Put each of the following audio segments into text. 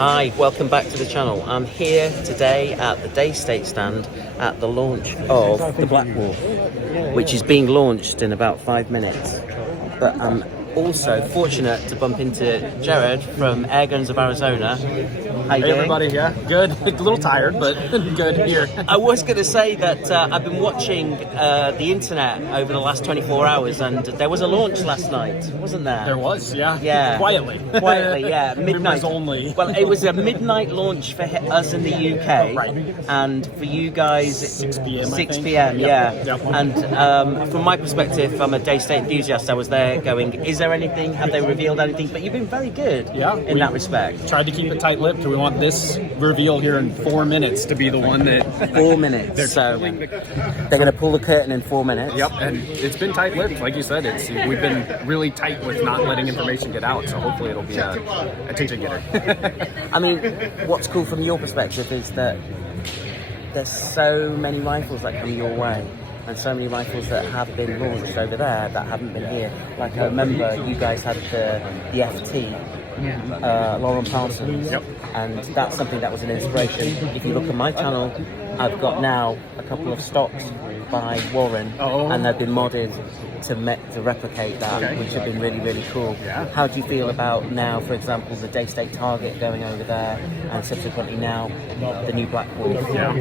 Hi, welcome back to the channel. I'm here today at the Daystate stand at the launch of the Blackwolf, which is being launched in about 5 minutes. But I'm also fortunate to bump into Jared from Airguns of Arizona. How you Hey doing? everybody, yeah, good. A little tired, but good here. I was going to say that I've been watching the internet over the last 24 hours, and there was a launch last night, wasn't there? There was, yeah. Yeah. Quietly, yeah. Midnight Members only. Well, it was a midnight launch for us in the UK, Right. and for you guys, 6 p.m. 6 I think. p.m. Yep. Yeah. Yep. And from my perspective, I'm a Daystate enthusiast. I was there going, is there anything? Have they revealed anything? But you've been very good in that respect. Tried to keep it tight-lipped. We want this reveal here in 4 minutes to be the one that 4 minutes. So they're going to pull the curtain in 4 minutes. Yep, and it's been tight-lipped, like you said. We've been really tight with not letting information get out, so hopefully it'll be a attention getter. I mean, what's cool from your perspective is that there's so many rifles that come your way, and so many rifles that have been launched over there that haven't been here. Like I remember you guys had the FT, Lauren Parsons, Yep. and that's something that was an inspiration. If you look at my channel, I've got now a couple of stocks by Warren, and they've been modded to replicate that, Okay. which have been really, really cool. Yeah. How do you feel about now, for example, the Daystate Target going over there, and subsequently now the new Blackwolf? Yeah.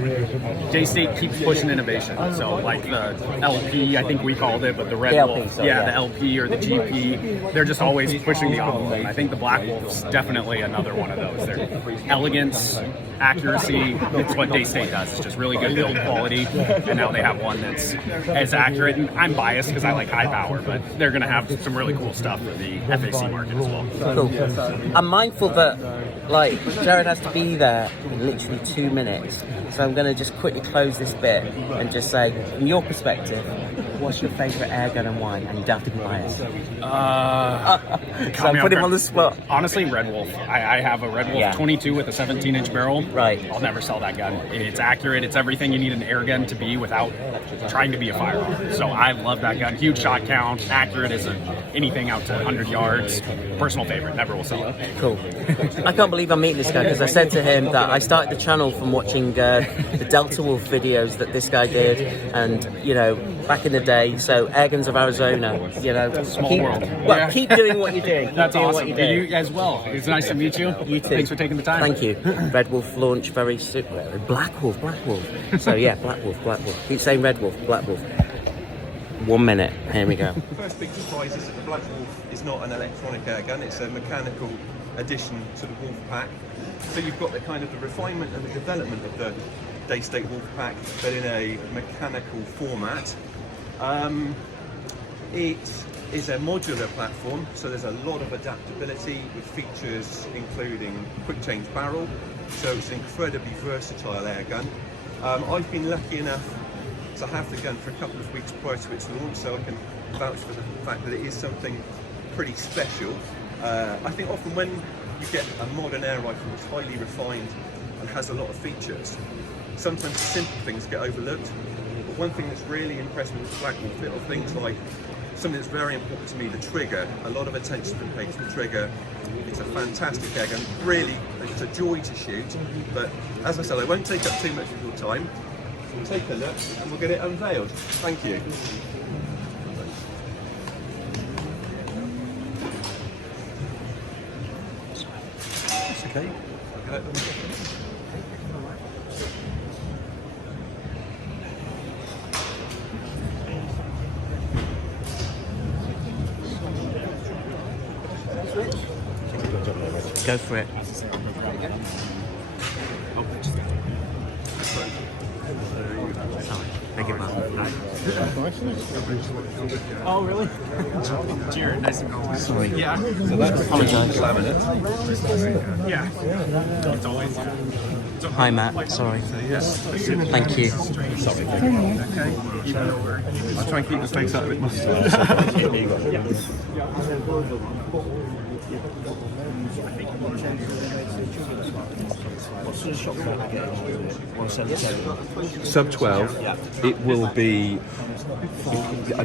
Daystate keeps pushing innovation. So like the LP, I think we called it, but the Red LP, Wolf, sorry, yeah. the LP or the GP, they're just always pushing the envelope. And I think the Blackwolf's definitely another one of those. They're elegance, accuracy, it's what Daystate does. It's just really good build quality, and now they have one that's as accurate. And I'm biased because I like high power, but they're going to have some really cool stuff for the FAC market as well. Cool. I'm mindful that, like, Jared has to be there in literally 2 minutes, so I'm going to just quickly close this bit and just say, from your perspective, what's your favourite airgun and why? And you don't have to be biased. So I'm putting him on the spot. Honestly, Red Wolf. I have a Red Wolf 22 with a 17-inch barrel. Right. I'll never sell that gun. It's accurate. It's everything you need an air gun to be without trying to be a firearm. So I love that gun. Huge shot count, accurate as anything out to 100 yards. Personal favorite. Never will sell it. Cool. I can't believe I'm meeting this guy, because I said to him that I started the channel from watching the Delta Wolf videos that this guy did, and, you know, back in the day. So Airguns of Arizona, you know, Small keep, world. Well, Yeah. keep doing what you're doing. Keep That's doing awesome. What you're doing. You as well. It's nice to meet you. You too. Thanks for taking the time. Thank you. Red Wolf launch very soon. Black Wolf. So yeah, Black Wolf. Keep saying Red Wolf, Black Wolf. 1 minute. Here we go. The first big surprise is that the Black Wolf is not an electronic airgun, it's a mechanical addition to the Wolf Pack. So you've got the kind of the refinement and the development of the Daystate Wolf Pack, but in a mechanical format. It is a modular platform, so there's a lot of adaptability with features including quick change barrel, so it's an incredibly versatile airgun. I've been lucky enough to have the gun for a couple of weeks prior to its launch, so I can vouch for the fact that it is something pretty special. I think often when you get a modern air rifle that's highly refined and has a lot of features, sometimes the simple things get overlooked. But one thing that's really impressed me with the Black Wolf, little things like something that's very important to me, the trigger. A lot of attention has been paid to the trigger. It's a fantastic airgun, really, it's a joy to shoot. But as I said, I won't take up too much of your time. We'll take a look and we'll get it unveiled. Thank you. That's okay. Go for it. Sorry, beg your pardon. Oh, really? Jared, nice to meet you. Sorry. Yeah. So that's Apologise. laminate. Yeah. It's always. Hi Matt, sorry. Thank you. Sorry. Okay. I'll try and keep the face out of it myself. sort of shop floor I get into 177? Sub 12, it will be.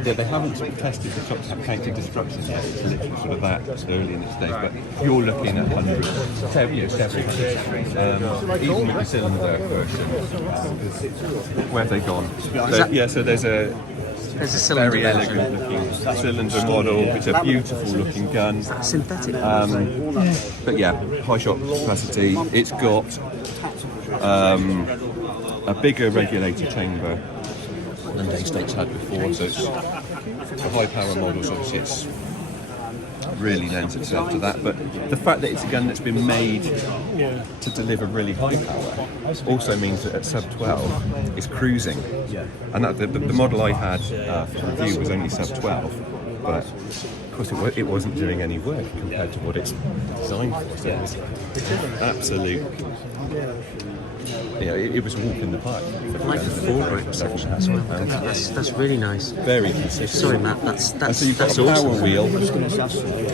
They haven't sort of tested the shops of counting destruction yet. It's literally sort of that early in its days, but you're looking at hundreds, several hundred. Even with the cylinder version, where have they gone? So there's a cylinder very version. elegant looking cylinder model. It's a beautiful looking gun. Synthetic. But yeah, high shot capacity. It's got a bigger regulator chamber than Daystate's had before, so it's a high power model, so obviously it's really lends itself to that. But the fact that it's a gun that's been made to deliver really high power also means that at sub 12 it's cruising. And that, the model I had for review was only sub 12, but of course it wasn't doing any work compared to what it's designed for. So it was absolute. It was a walk in the park. Like the foregrips as well. That's really nice. Very consistent. Sorry, Matt. That's so you've got that's a power awesome. wheel.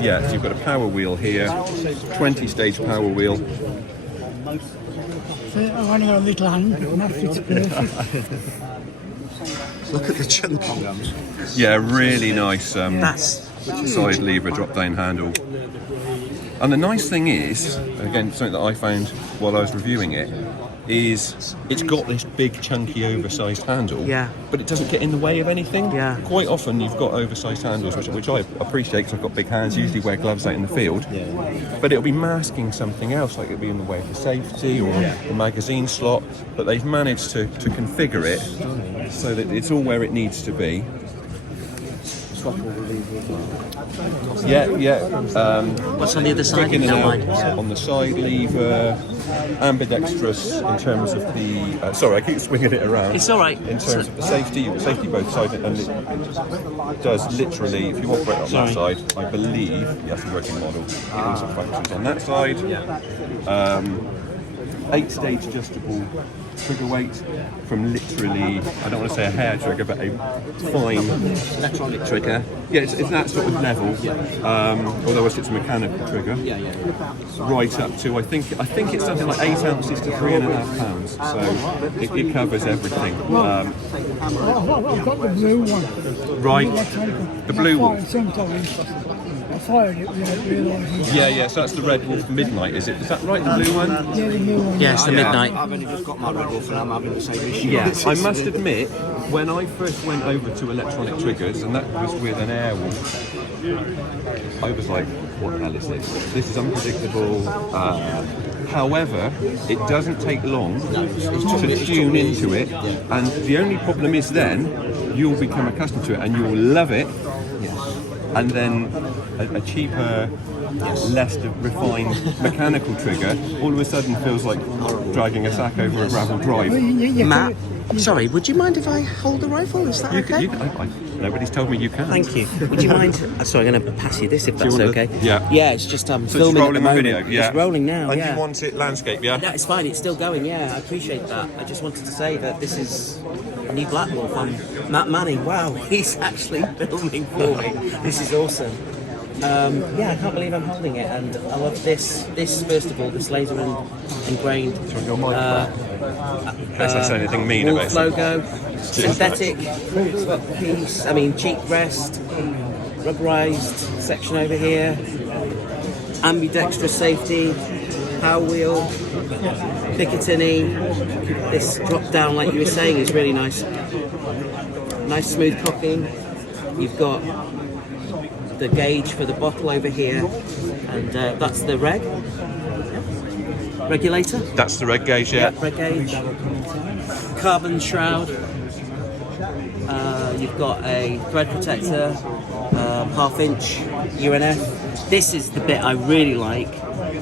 Yeah, so you've got a power wheel here, 20-stage power wheel. I've only got a little hand, but Matt fits perfect. Look at the chunk. Yeah, really nice That's side lever, drop-down handle. And the nice thing is, again, something that I found while I was reviewing it, is it's got this big, chunky, oversized handle, but it doesn't get in the way of anything. Yeah. Quite often you've got oversized handles, which I appreciate because I've got big hands, usually wear gloves out in the field, but it'll be masking something else, like it'll be in the way of the safety or a magazine slot, but they've managed to configure it so that it's all where it needs to be. what's on the other side? In and Don't out mind. on the side lever, ambidextrous in terms of the. Sorry, I keep swinging it around. It's all right. In terms of the safety, you've got safety both sides, and it does literally. If you operate on that side, I believe yes, the working model. It also functions on that side. 8-stage adjustable trigger weight from literally, I don't want to say a hair trigger, but a fine electronic trigger. Yeah, it's that sort of level, although it's a mechanical trigger. Right up to, I think it's something like 8 ounces to 3.5 pounds, so it covers everything. I've got the blue one. Right, the blue one. I fired it without realising. Yeah, so that's the Red Wolf Midnight, is it? Is that right, the blue one? Yeah, the blue one. Yeah, it's the midnight. I've only just got my Red Wolf and I'm having the same issue. Yeah, I must admit, when I first went over to electronic triggers, and that was with an Airwolf, I was like, what the hell is this? This is unpredictable. However, it doesn't take long to tune into it, and the only problem is then you'll become accustomed to it and you'll love it, and then a cheaper, less refined mechanical trigger all of a sudden feels like dragging a sack over a gravel drive. Matt, sorry, would you mind if I hold the rifle? Is that okay? Nobody's told me you can. Thank you. Would you mind? Sorry, I'm going to pass you this if that's want to- okay. Yeah. It's just So filming it's rolling at the moment. video, yeah. It's rolling now. And yeah. you want it landscape, yeah? No, it's fine. It's still going. Yeah, I appreciate that. I just wanted to say that this is a new Black Wolf. Matt Manning. Wow, he's actually filming for me. This is awesome. I can't believe I'm holding it, and I love this. This first of all, this laser ingrained. Let's say anything mean Wolf about it. logo, synthetic piece. I mean, cheek rest, rubberized section over here, ambidextrous safety, power wheel, Picatinny. This drop down, like you were saying, is really nice. Nice smooth cocking. You've got the gauge for the bottle over here, and that's the regulator. That's the red gauge, yeah. Reg gauge, carbon shroud. You've got a thread protector, half-inch UNF. This is the bit I really like.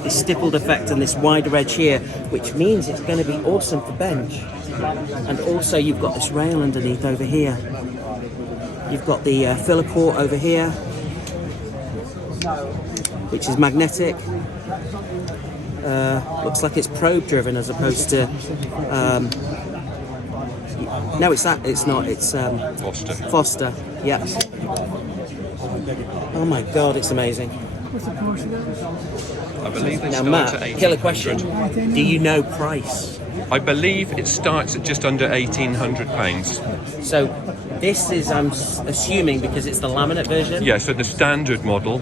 This stippled effect and this wider edge here, which means it's going to be awesome for bench. And also you've got this rail underneath over here. You've got the filler port over here, which is magnetic. Looks like it's probe driven as opposed to no, it's not. It's Foster. Yeah. Oh my God, it's amazing. What's the price of those? I believe they Now, start Matt, at killer 1800. question. Do you know price? I believe it starts at just under £1,800. So this is, I'm assuming, because it's the laminate version? Yeah, so the standard model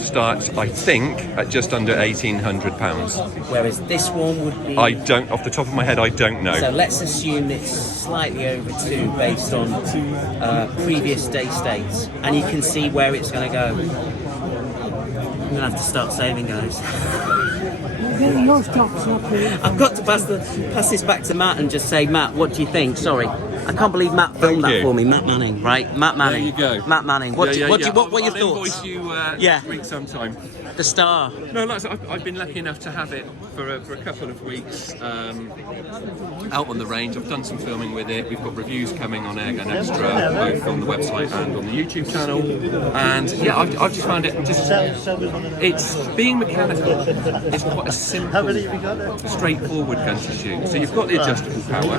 starts, I think, at just under £1,800. Whereas this one would be... I don't, off the top of my head, I don't know. So let's assume it's slightly over 2 based on previous Daystates. And you can see where it's going to go. I'm going to have to start saving, guys. No stops up here. I've got to pass this back to Matt and just say, Matt, what do you think? Sorry, I can't believe Matt filmed that you. for me. Matt Manning, right? Matt Manning. There you go. Matt Manning. What are your I'll thoughts? invoice you Yeah. next week sometime. The star. No, like I said, I've been lucky enough to have it for a couple of weeks out on the range. I've done some filming with it. We've got reviews coming on Airgun Extra, both on the website and on the YouTube channel. And yeah, I've just found it it's being mechanical. It's quite a simple, straightforward gun to shoot. So you've got the adjustable power,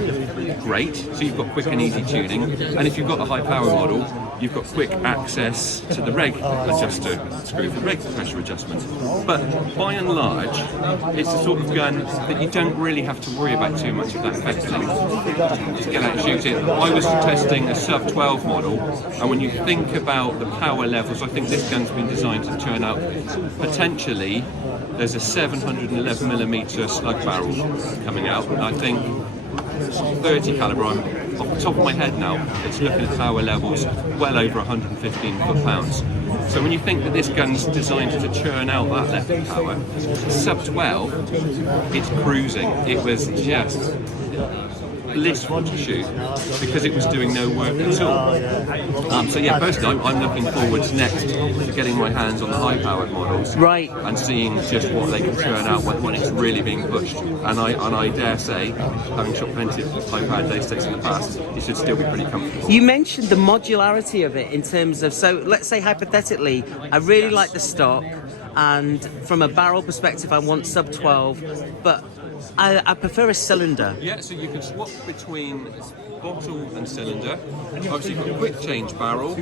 great. So you've got quick and easy tuning. And if you've got the high power model, you've got quick access to the reg adjuster screw for reg pressure adjustment. But by and large, it's the sort of gun that you don't really have to worry about too much of that effect length. Just get out and shoot it. I was testing a sub 12 model, and when you think about the power levels, I think this gun's been designed to turn out potentially. There's a 711mm slug barrel coming out, and I think 30 caliber. I'm off the top of my head now. It's looking at power levels well over 115 foot-pounds. So when you think that this gun's designed to churn out that level power, sub 12, it's cruising. It was just blissful to shoot because it was doing no work at all. So yeah, personally, I'm looking forward next to getting my hands on the high-powered models, Right. and seeing just what they can churn out when it's really being pushed. And I dare say, having shot plenty of high-powered Daystates in the past, it should still be pretty comfortable. You mentioned the modularity of it in terms of, so let's say hypothetically, I really like the stock, and from a barrel perspective, I want sub 12, but I prefer a cylinder. Yeah, so you can swap between bottle and cylinder. Obviously, you've got a quick change barrel.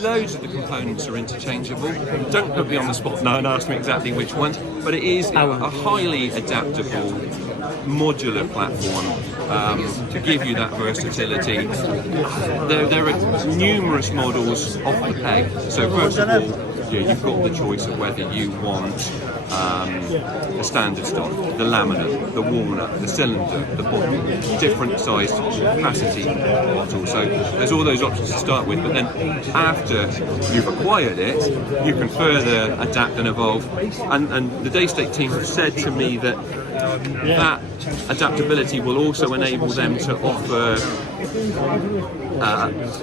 Loads of the components are interchangeable. Don't put me on the spot now and ask me exactly which ones, but it is a highly adaptable, modular platform to give you that versatility. There are numerous models off the peg. So first of all, you've got the choice of whether you want the standard stock, the laminate, the walnut, the cylinder, the bottle, different sized capacity bottle. So there's all those options to start with, but then after you've acquired it, you can further adapt and evolve. And the Daystate team have said to me that that adaptability will also enable them to offer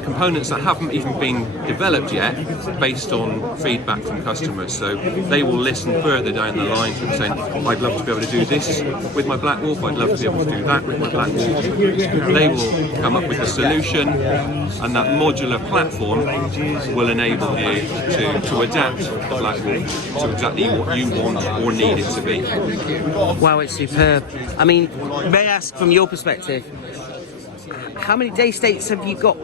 components that haven't even been developed yet based on feedback from customers. So they will listen further down the line and saying, I'd love to be able to do this with my Black Wolf, I'd love to be able to do that with my Black Wolf. They will come up with a solution, and that modular platform will enable you to adapt the Black Wolf to exactly what you want or need it to be. Wow, it's superb. I mean, may I ask from your perspective, how many Daystates have you got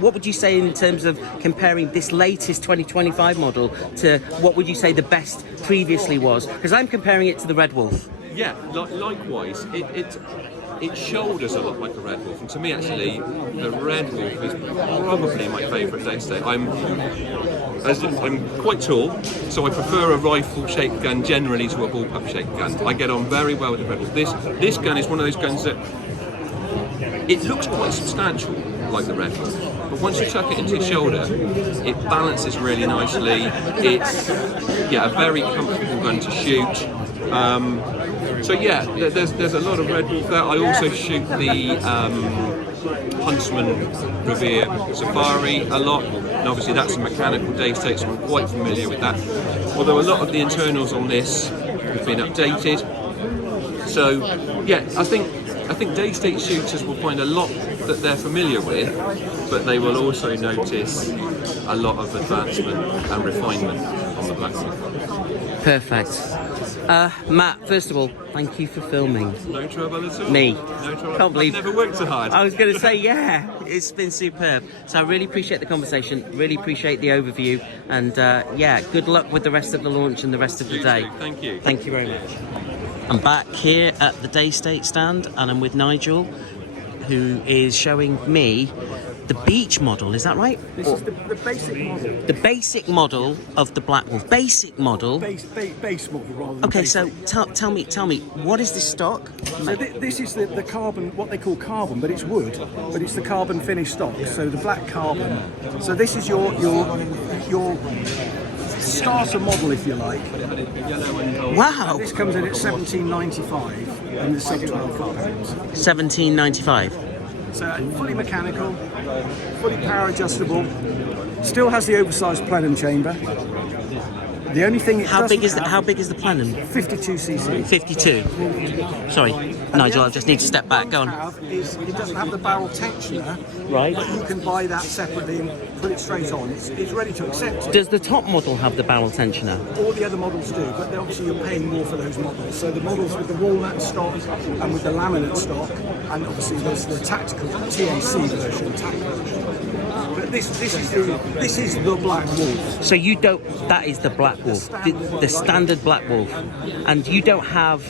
what would you say in terms of comparing this latest 2025 model to what would you say the best previously was? Because I'm comparing it to the Red Wolf. Yeah, likewise, it shoulders a lot like a Red Wolf, and to me actually, the Red Wolf is probably my favourite Daystate. I'm quite tall, so I prefer a rifle-shaped gun generally to a bullpup-shaped gun. I get on very well with the Red Wolf. This gun is one of those guns that it looks quite substantial, like the Red Wolf, but once you tuck it into your shoulder, it balances really nicely. It's a very comfortable gun to shoot. So yeah, there's a lot of Red Wolf there. I also shoot the Huntsman Revere Safari a lot, and obviously that's a mechanical Daystate, so I'm quite familiar with that. Although a lot of the internals on this have been updated. So yeah, I think Daystate shooters will find a lot that they're familiar with, but they will also notice a lot of advancement and refinement on the Black Wolf. Perfect. Matt, first of all, thank you for filming No trouble at all. me. No trouble. Can't believe I've never worked so hard. I was going to say, yeah, it's been superb. So I really appreciate the conversation, really appreciate the overview, and yeah, good luck with the rest of the launch and the rest of the day. Thank you. Thank you very much. I'm back here at the Daystate stand, and I'm with Nigel, who is showing me the beach model. Is that right? This is the basic model. The basic model of the Black Wolf. Basic model. Base model rather than Okay, basic. so tell me, what is this stock? So this is the carbon, what they call carbon, but it's wood, but it's the carbon finished stock. So the black carbon. So this is your starter model, if you like. Wow, This comes in at $17.95 and the sub 12 pounds. $17.95. So fully mechanical, fully power adjustable. Still has the oversized plenum chamber. The only thing it How big doesn't is how big is the plenum? 52 cc. 52. Sorry, Nigel, I just need to step back. Go on. It doesn't have the barrel tensioner. Right. But you can buy that separately and put it straight on. It's ready to accept it. Does the top model have the barrel tensioner? All the other models do, but then obviously you're paying more for those models. So the models with the walnut stock and with the laminate stock, and obviously there's the tactical TAC version, TAC version. But this is the Black Wolf. So you don't. That is the Black Wolf, the standard Black Wolf, and you don't have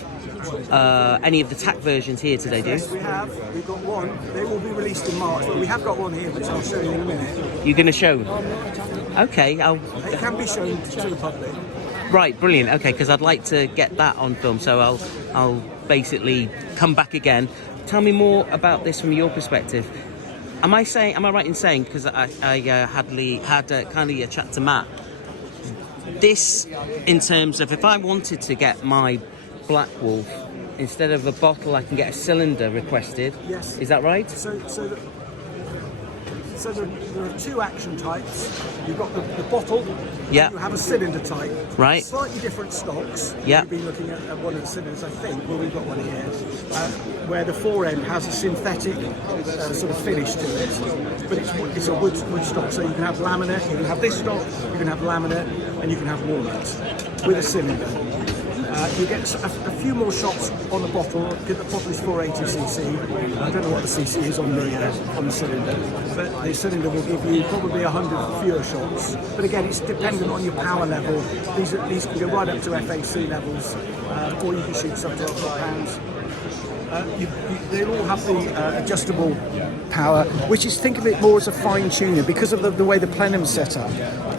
any of the TAC versions here today, do Yes, you? we have. We've got one. They will be released in March, but we have got one here, which I'll show you in a minute. You're going to show? Okay, It can be shown to the public. Right, brilliant. Okay, because I'd like to get that on film, so I'll basically come back again. Tell me more about this from your perspective. Am I right in saying, because I had kind of a chat to Matt, this in terms of if I wanted to get my Black Wolf, instead of a bottle I can get a cylinder requested. Yes. Is that right? So there are two action types. You've got the bottle. Yeah. You have a cylinder type. Right. Slightly different stocks. Yeah. You've been looking at one of the cylinders, I think. Well, we've got one here, where the fore end has a synthetic sort of finish to it, but it's a wood stock. So you can have laminate. You can have this stock. You can have laminate, and you can have walnut with a cylinder. You get a few more shots on the bottle, because the bottle is 480cc. I don't know what the cc is on the cylinder, but the cylinder will give you probably 100 fewer shots. But again, it's dependent on your power level. These can go right up to FAC levels, or you can shoot sub 12 pounds. They all have the adjustable power, which is, think of it more as a fine tuner because of the way the plenum's set up.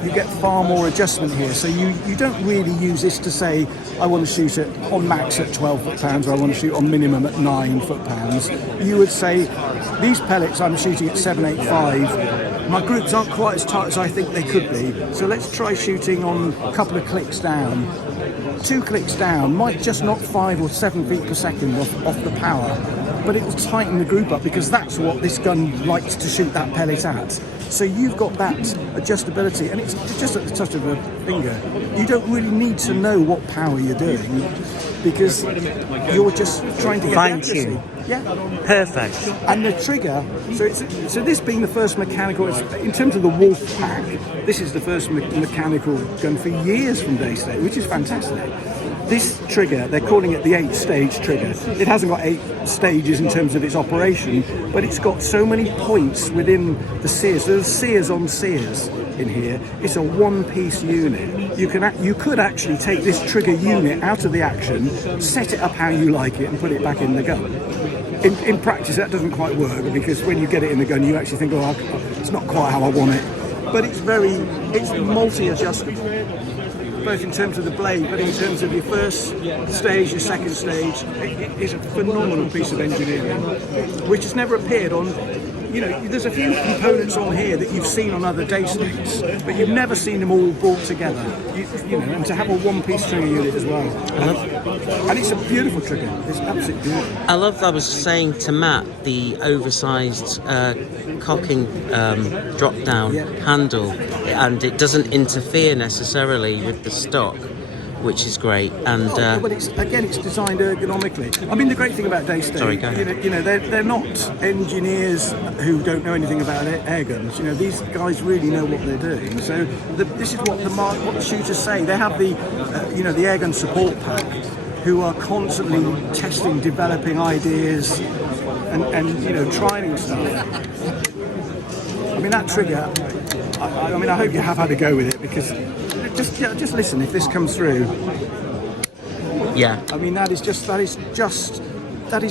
You get far more adjustment here, so you don't really use this to say I want to shoot it on max at 12 foot-pounds or I want to shoot on minimum at 9 foot-pounds. You would say these pellets I'm shooting at 785. My groups aren't quite as tight as I think they could be, so let's try shooting on a couple of clicks down. 2 clicks down might just knock 5 or 7 feet per second off the power, but it will tighten the group up because that's what this gun likes to shoot that pellet at. So you've got that adjustability, and it's just at the touch of a finger. You don't really need to know what power you're doing because you're just trying to get Fine the accuracy. tune. Yeah. Perfect. And the trigger, so this being the first mechanical, in terms of the Wolf Pack, this is the first mechanical gun for years from Daystate, which is fantastic. This trigger, they're calling it the 8-stage trigger. It hasn't got 8 stages in terms of its operation, but it's got so many points within the sears. There's sears on sears in here. It's a one-piece unit. You could actually take this trigger unit out of the action, set it up how you like it, and put it back in the gun. In practice, that doesn't quite work because when you get it in the gun, you actually think, oh, it's not quite how I want it. But it's multi-adjustable, both in terms of the blade, but in terms of your first stage, your second stage. It is a phenomenal piece of engineering, which has never appeared on. There's a few components on here that you've seen on other Daystates, but you've never seen them all brought together. And to have a one-piece trigger unit as well. And it's a beautiful trigger. It's absolutely beautiful. I was saying to Matt, the oversized cocking drop-down handle, and it doesn't interfere necessarily with the stock. which is great. And but it's designed ergonomically. I mean, the great thing about Daystate, Sorry, go ahead. you know, they're not engineers who don't know anything about air guns. You know, these guys really know what they're doing. So this is what the shooters say. They have the the airgun support pack, who are constantly testing, developing ideas, and trialing stuff. I mean, that trigger. I mean, I hope you have had a go with it, because just listen. If this comes through, yeah. I mean, that is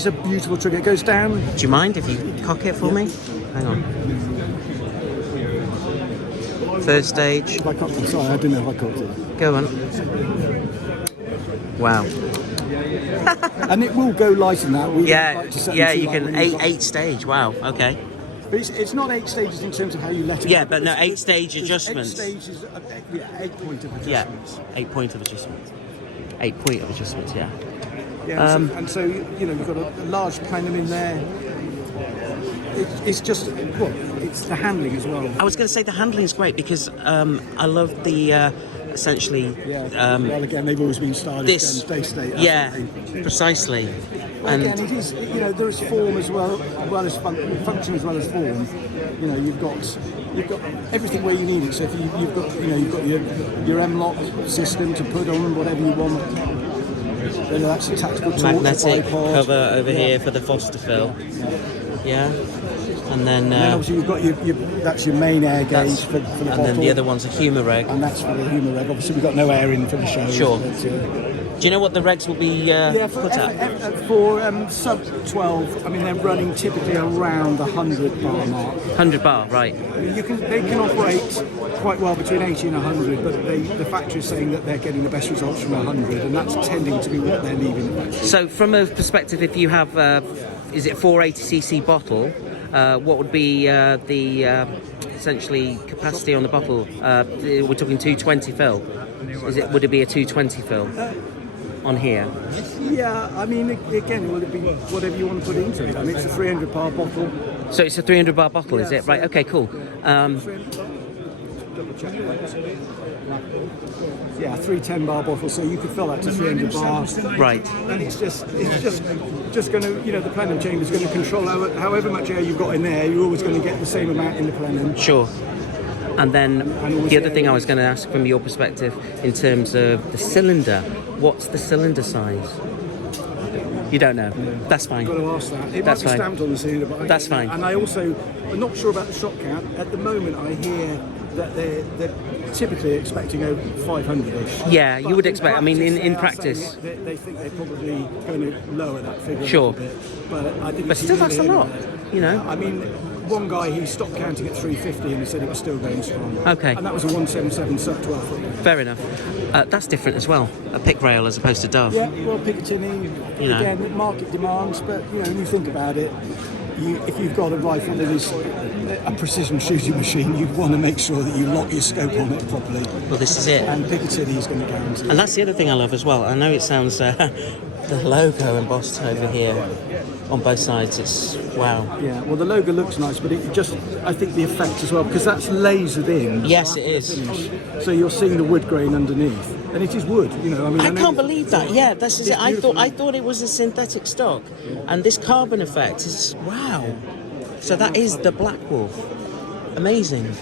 a beautiful trigger. It goes down. Do you mind if you cock it for me? Hang on. First stage. If I cocked it, sorry, I didn't know if I cocked it. Go on. Wow. And it will go light in that. We Yeah, like to set yeah. them to You like can when you've eight stage. Wow. Okay. But it's not 8 stages in terms of how you let it. Yeah, but no, 8-stage adjustments. 8 stages. 8 point of adjustments. Yeah. 8 point of adjustment. 8 point of adjustments. Yeah. Yeah, and so you've got a large plenum in there. It's just it's the handling as well. I was going to say the handling is great, because I love the essentially. Well, again, they've always been styled This. as Daystate. Yeah. Precisely. Well, And again, it is. There's form as well as function as well as form. You've got everything where you need it. So if you've got your M-lock system to put on whatever you want. Whether that's a tactical torch, magnetic bipod, cover over here for the Foster fill. Yeah. And then obviously you've got that's your main air gauge for the bottle. and then the other one's a humour reg. And that's for the humour reg. Obviously we've got no air in for the show. Sure. But, Do you know what the regs will be put at? For sub 12, I mean, they're running typically around the 100 bar mark. 100 bar, right. I mean, they can operate quite well between 80 and 100, but the factory is saying that they're getting the best results from 100, and that's tending to be what they're leaving the factory. So from a perspective, if you have, is it 480cc bottle, what would be the essentially capacity on the bottle? We're talking 220 fill. Would it be a 220 fill on here? Yeah, I mean, again, will it be whatever you want to put into it? I mean, it's a 300 bar bottle. So it's a 300 bar bottle, is Yeah, it? Right, okay, cool. Double check. Yeah, 310 bar bottle, so you could fill that to 300 bars. Right. And it's just going to, the plenum chamber is going to control however much air you've got in there. You're always going to get the same amount in the plenum. Sure. And then the other thing I was going to ask from your perspective in terms of the cylinder, what's the cylinder size? You don't know. That's fine. I've got to ask that. It That's might be fine. stamped on the cylinder, but That's fine. And I'm not sure about the shot count. At the moment, I hear that they're typically expecting over 500-ish. Yeah, you But would expect. I mean, in are practice. saying they think they're probably going to lower that figure Sure. a little bit. But I think But still, that's a lot, I mean, one guy, he stopped counting at 350 and he said it was still going strong. Okay. And that was a 177 sub 12 foot. Fair enough. That's different as well. A pick rail as opposed to Dove. Yeah, well, Picatinny, know. again, market demands, but when you think about it, if you've got a rifle that is a precision shooting machine, you'd want to make sure that you lock your scope on it properly. Well, this is it. And Picatinny is going to guarantee. And that's the other thing I love as well. I know it sounds the logo embossed over here on both sides. It's wow. Yeah, well, the logo looks nice, but I think the effect as well, because that's lasered in. Yes, it is. So you're seeing the wood grain underneath, and it is wood. I can't believe that. Yeah, that's it. I thought it was a synthetic stock, and this carbon effect is wow. So that is the Black Wolf. Amazing.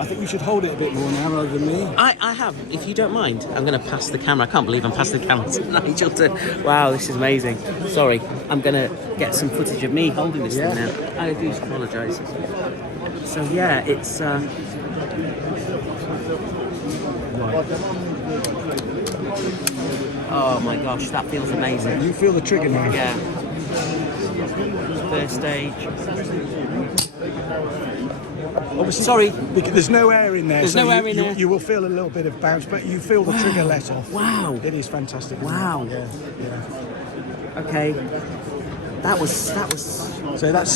I think you should hold it a bit more now rather than me. I have, if you don't mind. I'm going to pass the camera. I can't believe I'm passing the camera to Nigel. Wow, this is amazing. Sorry, I'm going to get some footage of me holding this thing now. I do apologise. So yeah, it's. Oh my gosh, that feels amazing. You feel the trigger now. Yeah. First stage. Obviously, Sorry. because there's no air in there. There's no air in there. You will feel a little bit of bounce, but you feel the trigger let off. Wow. It is fantastic. isn't Wow. it? Yeah. Okay. That was. So that's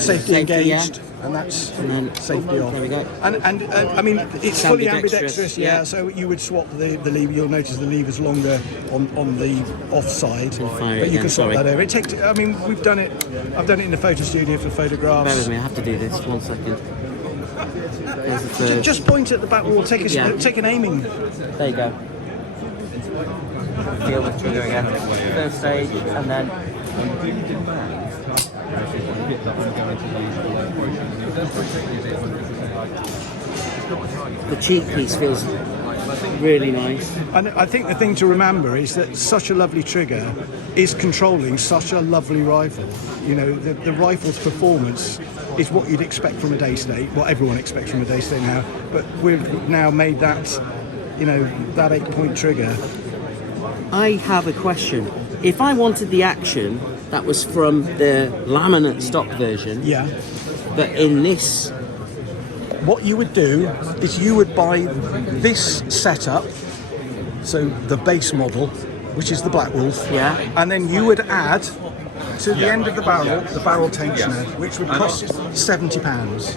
safety engaged, yeah. and that's then safety off. there we go. And I mean, it's fully Ambidextrous, ambidextrous. yeah. Yeah. So you would swap the lever. You'll notice the lever's longer on the off side, fire it but you again, can swap sorry. that over. It takes. I mean, we've done it. I've done it in the photo studio for photographs. Bear with me, I have to do this. 1 second. There's the third. Just point at the back wall. Take Yeah. take an aiming. There you go. Feel the trigger again. First stage, and then the cheek piece feels really nice. And I think the thing to remember is that such a lovely trigger is controlling such a lovely rifle. You know, the rifle's performance is what you'd expect from a Daystate, what everyone expects from a Daystate now. But we've now made that, you know, that 8-point trigger. I have a question. If I wanted the action that was from the laminate stock version, Yeah. but in this, What you would do is you would buy this setup, so the base model, which is the Black Wolf, Yeah. and then you would add to the end of the barrel tensioner, which would cost £70.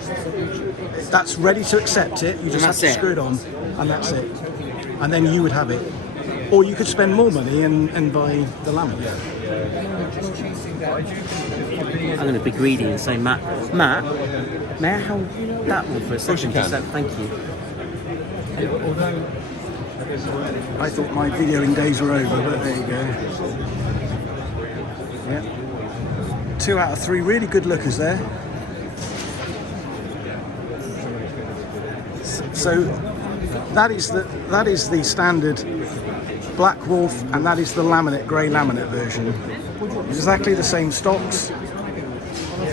That's ready to accept it. You just have that's to it. screw it on, and that's it. And then you would have it. Or you could spend more money and buy the laminate. I'm going to be greedy and say, Matt, may I hold that one for a second? can. Thank you. I thought my videoing days were over, but there you go. Yeah. 2 out of 3 really good lookers there. So that is the standard Black Wolf, and that is the laminate, grey laminate version. Exactly the same stocks,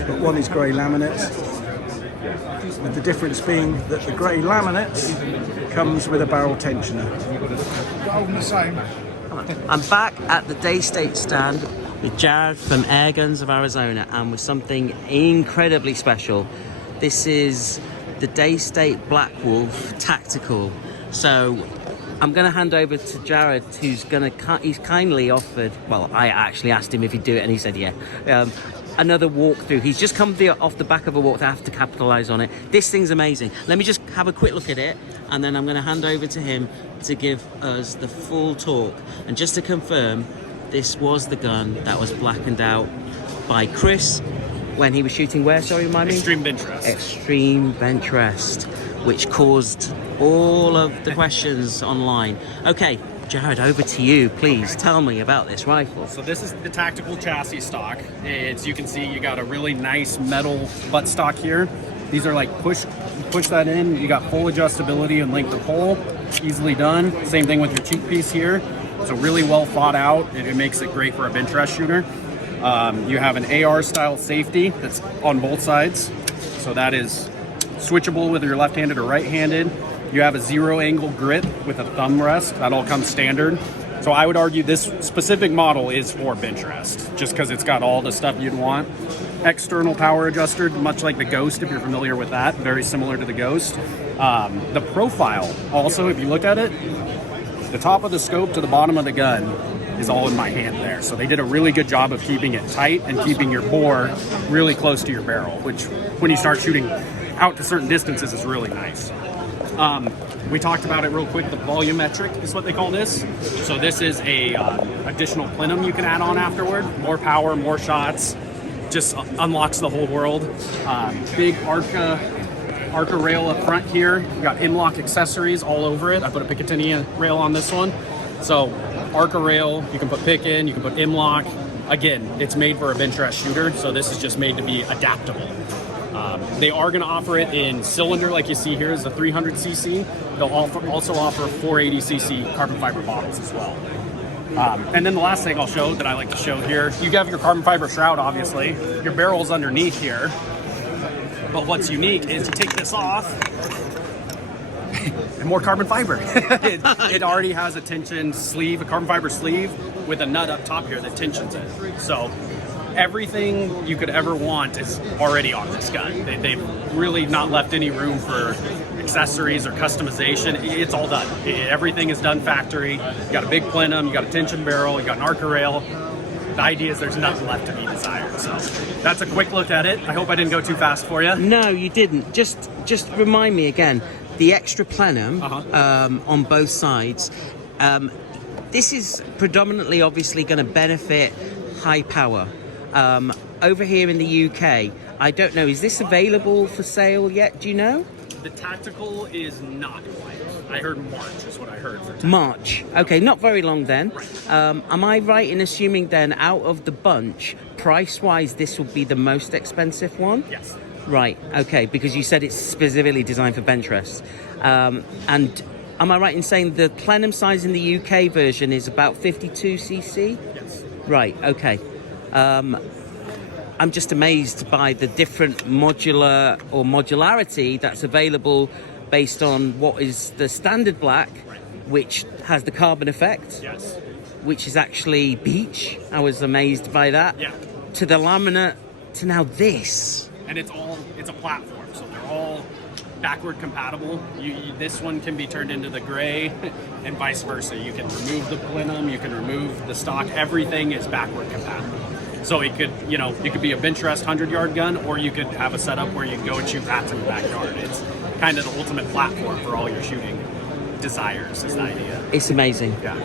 but one is grey laminate, with the difference being that the grey laminate comes with a barrel tensioner. I'm back at the Daystate stand with Jared from Air Guns of Arizona, and with something incredibly special. This is the Daystate Black Wolf Tactical. So I'm going to hand over to Jared, he's kindly offered, well, I actually asked him if he'd do it and he said yeah, another walkthrough. He's just come off the back of a walkthrough. I have to capitalise on it. This thing's amazing. Let me just have a quick look at it, and then I'm going to hand over to him to give us the full talk. And just to confirm, this was the gun that was blackened out by Chris when he was shooting where? Sorry, remind me? Extreme bench rest. Extreme bench rest, which caused all of the questions online. Okay, Jared, over to you. Please tell me about this rifle. So this is the tactical chassis stock. It's, you can see you got a really nice metal buttstock here. These are like push that in. You got full adjustability and length of pull, easily done. Same thing with your cheek piece here. So really well thought out. It makes it great for a bench rest shooter. You have an AR style safety that's on both sides. So that is switchable whether you're left-handed or right-handed. You have a 0 angle grip with a thumb rest. That all comes standard. So I would argue this specific model is for bench rest, just because it's got all the stuff you'd want. External power adjuster, much like the Ghost, if you're familiar with that, very similar to the Ghost. The profile, also, if you look at it, the top of the scope to the bottom of the gun is all in my hand there. So they did a really good job of keeping it tight and keeping your bore really close to your barrel, which when you start shooting out to certain distances is really nice. We talked about it real quick. The volumetric is what they call this. So this is a additional plenum you can add on afterward. More power, more shots, just unlocks the whole world. Big Arca rail up front here. You got M-LOK accessories all over it. I put a Picatinny rail on this one. So Arca rail, you can put pick in, you can put M-LOK. Again, it's made for a bench rest shooter, so this is just made to be adaptable. They are going to offer it in cylinder, like you see here is the 300cc. They'll also offer 480cc carbon fiber bottles as well. And then the last thing I'll show that I like to show here, you have your carbon fiber shroud, obviously. Your barrel's underneath here. But what's unique is you take this off, and more carbon fiber. It already has a tension sleeve, a carbon fiber sleeve with a nut up top here that tensions it. So everything you could ever want is already on this gun. They've really not left any room for accessories or customization. It's all done. Everything is done factory. You got a big plenum, you got a tension barrel, you got an Arca rail. The idea is there's nothing left to be desired. So that's a quick look at it. I hope I didn't go too fast for you. No, you didn't. Just remind me again, the extra plenum on both sides. This is predominantly obviously going to benefit high power. Over here in the UK, I don't know, is this available for sale yet? Do you know? The tactical is not quite. I heard March is what I heard for tactical. March. Okay, not very long then. Am I right in assuming then, out of the bunch, price-wise, this will be the most expensive one? Yes. Right. Okay, because you said it's specifically designed for bench rest. And am I right in saying the plenum size in the UK version is about 52cc? Yes. Right. Okay. I'm just amazed by the different modularity that's available based on what is the standard black, which has the carbon effect, Yes. which is actually beach. I was amazed by that. Yeah. To the laminate, to now this. And it's a platform, so they're all backward compatible. This one can be turned into the gray and vice versa. You can remove the plenum, you can remove the stock, everything is backward compatible. So it could, it could be a bench rest 100-yard gun, or you could have a setup where you can go and shoot bats in the backyard. It's kind of the ultimate platform for all your shooting desires, is the idea. It's amazing. Yeah.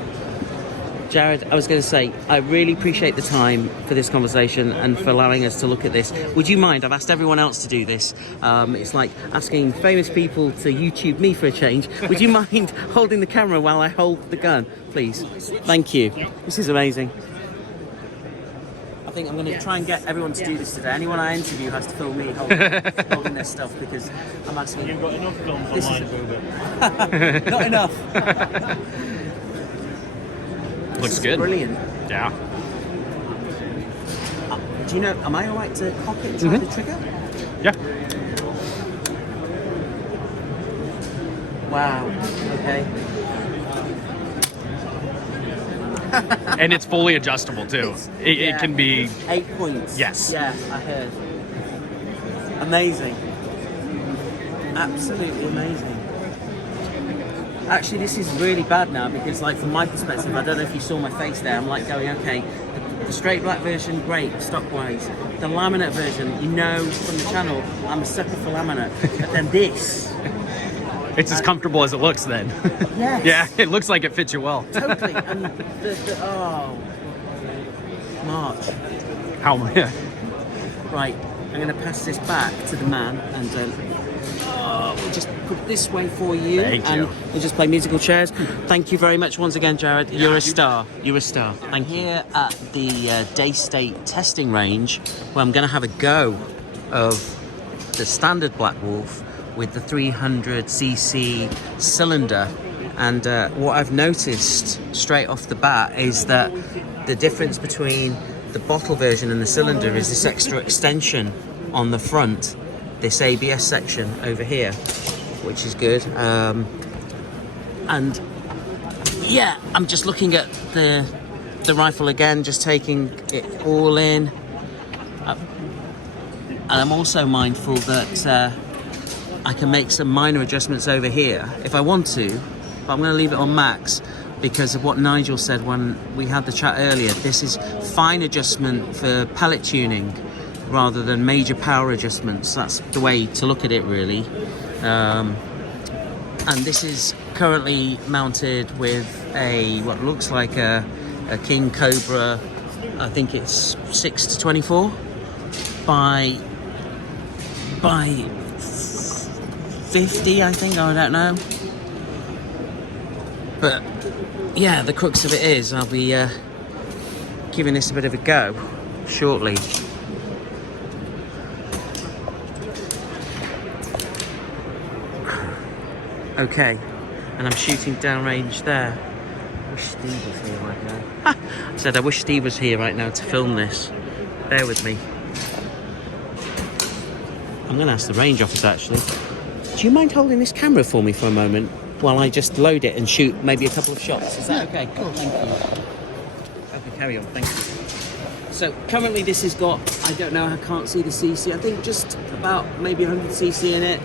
Jared, I was going to say, I really appreciate the time for this conversation and for allowing us to look at this. Would you mind? I've asked everyone else to do this. It's like asking famous people to YouTube me for a change. Would you mind holding the camera while I hold the gun, please? Thank you. This is amazing. I think I'm going to try and get everyone to do this today. Anyone I interview has to film me holding their stuff, because I'm asking. You've got enough films online to move it. Not enough. Looks good. Brilliant. Yeah. Do you know, am I alright to cock it and try the trigger? Yeah. Wow. Okay. And it's fully adjustable too. It can be 8 points. Yes. Yeah, I heard. Amazing. Absolutely amazing. Actually, this is really bad now, because, like, from my perspective, I don't know if you saw my face there. I'm like going, okay, the straight black version, great, stock-wise. The laminate version, from the channel, I'm a sucker for laminate. But then this. It's as comfortable as it looks then. Yes. Yeah, it looks like it fits you well. Totally. And March. How? Yeah. Right, I'm going to pass this back to the man, and we'll just put it this way for you. Thank and you. We'll just play musical chairs. Thank you very much once again, Jared. You're a star. You're a star. Thank you. Here at the Daystate testing range, where I'm going to have a go of the standard Black Wolf with the 300cc cylinder. And what I've noticed straight off the bat is that the difference between the bottle version and the cylinder is this extra extension on the front, this ABS section over here, which is good. And yeah, I'm just looking at the rifle again, just taking it all in. And I'm also mindful that I can make some minor adjustments over here if I want to, but I'm going to leave it on max because of what Nigel said when we had the chat earlier. This is fine adjustment for pellet tuning rather than major power adjustments. That's the way to look at it, really. And this is currently mounted with what looks like a King Cobra. I think it's 6-24 by 50, I think. I don't know. But yeah, the crux of it is I'll be giving this a bit of a go shortly. Okay, and I'm shooting downrange there. I wish Steve was here right now. I said I wish Steve was here right now to film this. Bear with me. I'm going to ask the range officer, actually. Do you mind holding this camera for me for a moment while I just load it and shoot maybe a couple of shots? Is that okay? Cool, thank you. Okay, carry on, thank you. So currently this has got, I don't know, I can't see the CC, I think just about maybe 100cc in it.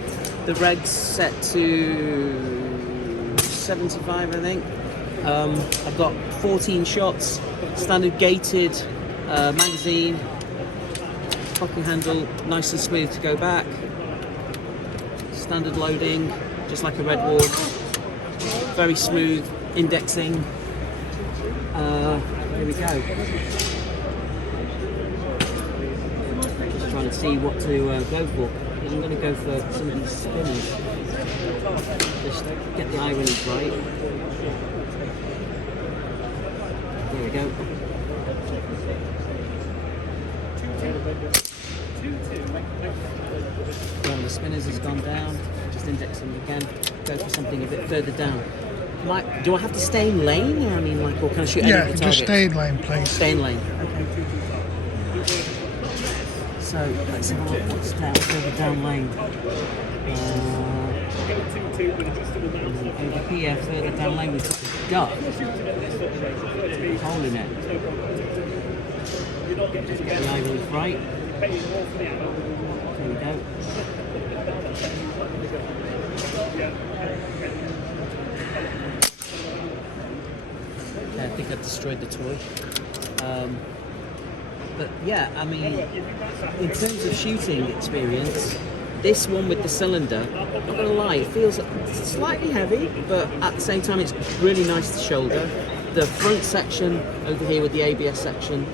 The reg's set to 75, I think. I've got 14 shots, standard gated magazine, cocking handle, nice and smooth to go back. Standard loading, just like a Red Ward. Very smooth indexing. Here we go. Just trying to see what to go for. I'm going to go for some of these spinners. Just get the eye release right. There we go. One of the spinners has gone down. Just index them again. Go for something a bit further down. Do I have to stay in lane? I mean, like, or can I shoot any of the targets? Just stay in lane, please. Stay in lane. Okay. So let's have a look. What's down further down lane? Over here, further down lane, we've got the duck. Hole in it. Just get the eye release right. There we go. Okay, I think I've destroyed the toy. But yeah, I mean, in terms of shooting experience, this one with the cylinder, not gonna lie, it feels slightly heavy, but at the same time it's really nice to shoulder. The front section over here with the ABS section,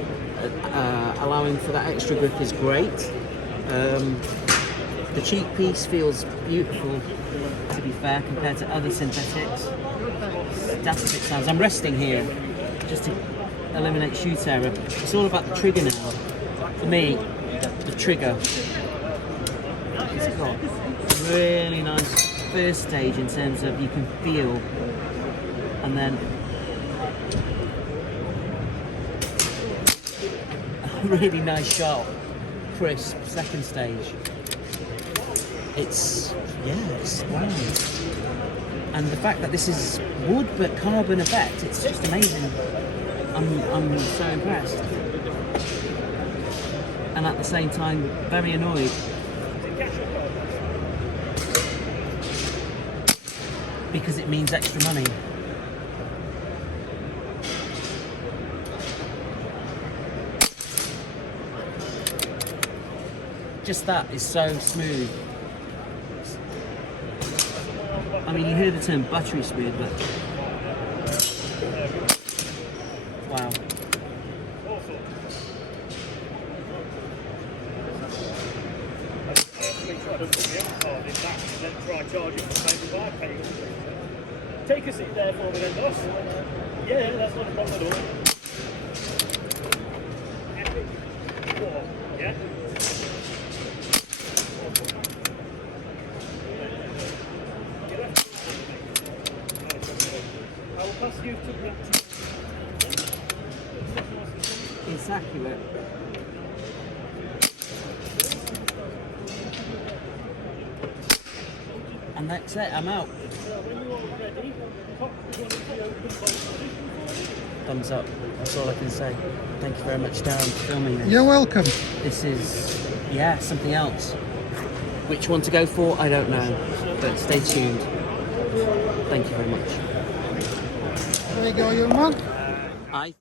allowing for that extra grip is great. The cheek piece feels beautiful, to be fair, compared to other synthetics. Static sounds. I'm resting here just to eliminate shoot error. It's all about the trigger now. For me, the trigger. It's got a really nice first stage in terms of you can feel, and then a really nice sharp, crisp second stage. It's wow. And the fact that this is wood but carbon effect, it's just amazing. I'm so impressed. And at the same time, very annoyed. Because it means extra money. Just that is so smooth. I mean, you hear the term buttery smooth, but wow. Take a seat there for me then, boss. Yeah, that's not a problem at all. Yeah. I will pass you to that. It's accurate. And that's it, I'm out. Thumbs up, that's all I can say. Thank you very much, Darren, for filming this. You're welcome. This is, yeah, something else. Which one to go for, I don't know. But stay tuned. Thank you very much. There you go, young man. I